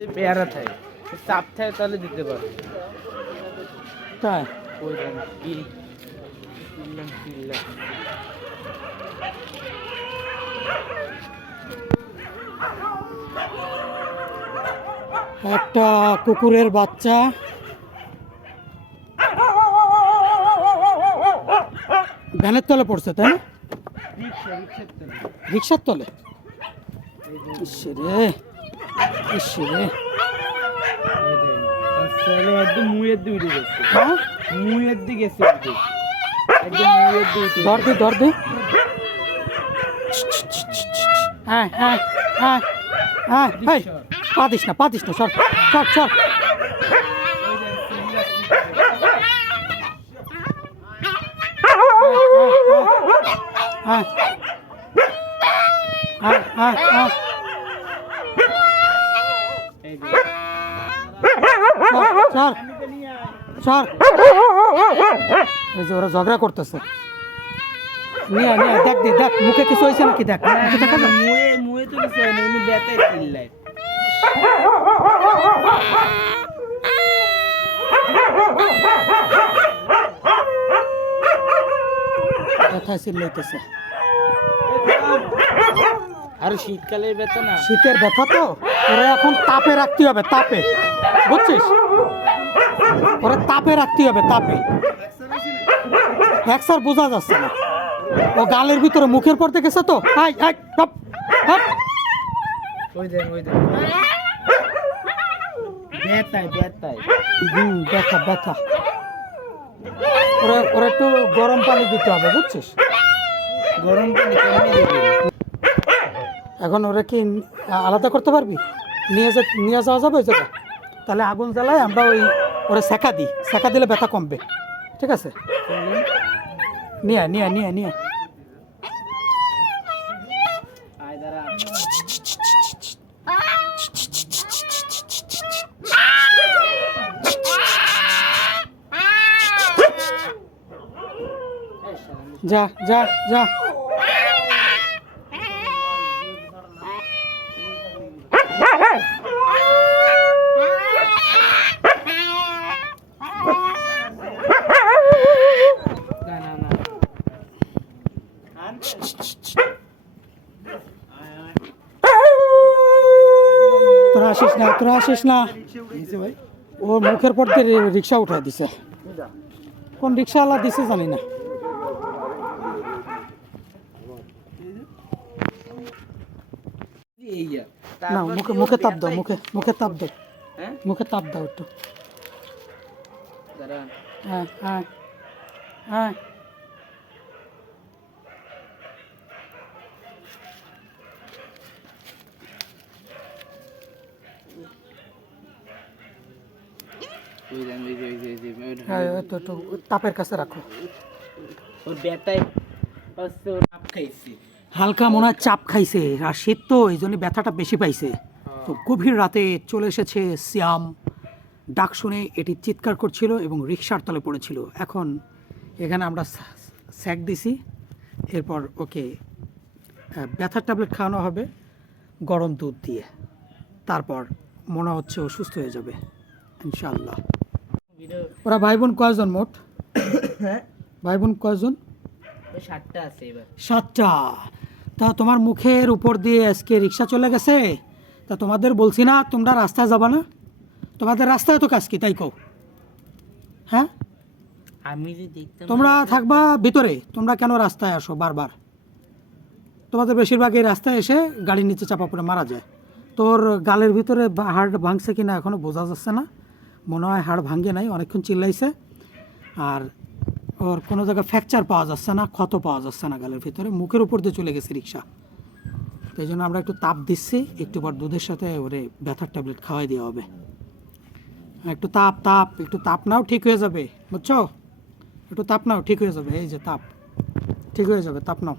পেয়ারা থাকে। চাপ থাকে তাহলে দিতে পারবে তাই? একটা কুকুরের বাচ্চা। ভ্যানের তলে পড়ছে তাই না? রিক্সার তলে। রিক্সার işini. అసలు వద్దు మూయద్దు వీడియో మూయద్దు గెస్ దొరదు దొరదు పాతిష్ణ పాతిష్ణ sir sir sir Ah, ah, ah. সর সর এই যে ওরা ঝগড়া করতেছে। নিয়ে নিয়ে দেখ দে দেখ মুখে কিছু হয়েছে নাকি? দেখ মুখে দেখা যায়? মুয়ে মুয়ে তো কিছু হয় না উনি বেতায় চিল্লায় চিল্লাইতেছে আর শীতকালের বেতা না? শীতের ব্যথা তো? ওরা এখন তাপে রাখতে হবে তাপে। বুঝছিস? ওরা তাপে রাখতে হবে তাপে। একসার বোঝা যাচ্ছে না। ও গালের ভিতরে মুখের পড়তে গেছে তো? হাই হাই হপ হপ ওই দেন ওই দেন হুম ব্যথা ব্যথা। ওরা ওরা একটু গরম পানি দিতে হবে বুঝছিস? গরম পানি কেমনি দেবে? এখন ওরা কি আলাদা করতে পারবি? নিয়ে যা নিয়ে যাওয়া যাবে ওই জায়গায়? তাহলে আগুন জ্বালায় আমরা ওই ওরা সেকা দিই। সেকা দিলে ব্যথা কমবে। ঠিক আছে? নিয়ে নিয়ে নিয়ে নিয়ে যা যা যা না না না তোরা আসিস না তোরা আসিস না। ওর মুখের পর দিয়ে রিক্সা উঠা দিছে। কোন রিক্সাওয়ালা দিছে জানি না। না মুখে মুখে তাপ দাও মুখে মুখে তাপ দাও। হ্যাঁ? মুখে তাপ দাও একটু। হ্যাঁ হ্যাঁ। হ্যাঁ ওই দেন ওই যে ওই যে ওই যে ওই হ্যাঁ একটু একটু তাপের কাছে রাখো। ওর খাইছি। হালকা মনে হয় চাপ খাইছে আর শীত তো এই জন্য ব্যথাটা বেশি পাইছে। তো গভীর রাতে চলে এসেছে শ্যাম ডাক শুনে এটি চিৎকার করছিল এবং রিক্সার তলে পড়েছিল। এখন এখানে আমরা স্যা- স্যাক দিছি। এরপর ওকে ব্যথার ট্যাবলেট খাওয়ানো হবে গরম দুধ দিয়ে। তারপর মনে হচ্ছে ও সুস্থ হয়ে যাবে ইনশাল্লাহ ওরা ভাই বোন কয়জন মোট? হ্যাঁ। ভাই বোন কয়জন সাতটা আছে এবার। সাতটা। তা তোমার মুখের উপর দিয়ে আজকে রিক্সা চলে গেছে? তা তোমাদের বলছি না তোমরা রাস্তায় যাবা না? তোমাদের রাস্তায় তো কাজ কি তাই কও। হ্যাঁ? আমি তোমরা থাকবা ভিতরে তোমরা কেন রাস্তায় আসো বারবার? তোমাদের বেশিরভাগই রাস্তায় এসে গাড়ির নিচে চাপা পড়ে মারা যায়। তোর গালের ভিতরে হাড় ভাঙছে কিনা এখনও বোঝা যাচ্ছে না। মনে হয় হাড় ভাঙে নাই, অনেকক্ষণ চিল্লাইছে। আর ওর কোনো জায়গায় ফ্র্যাকচার পাওয়া যাচ্ছে না, ক্ষত পাওয়া যাচ্ছে না গালের ভিতরে, মুখের উপর দিয়ে চলে গেছে রিক্সা। তো এই জন্য আমরা একটু তাপ দিচ্ছি, একটু পর দুধের সাথে ওরে ব্যথার ট্যাবলেট খাওয়াই দেওয়া হবে। একটু তাপ তাপ, একটু তাপ নাও, ঠিক হয়ে যাবে, বুঝছ? একটু তাপ নাও, ঠিক হয়ে যাবে, এই যে তাপ, ঠিক হয়ে যাবে, তাপ নাও।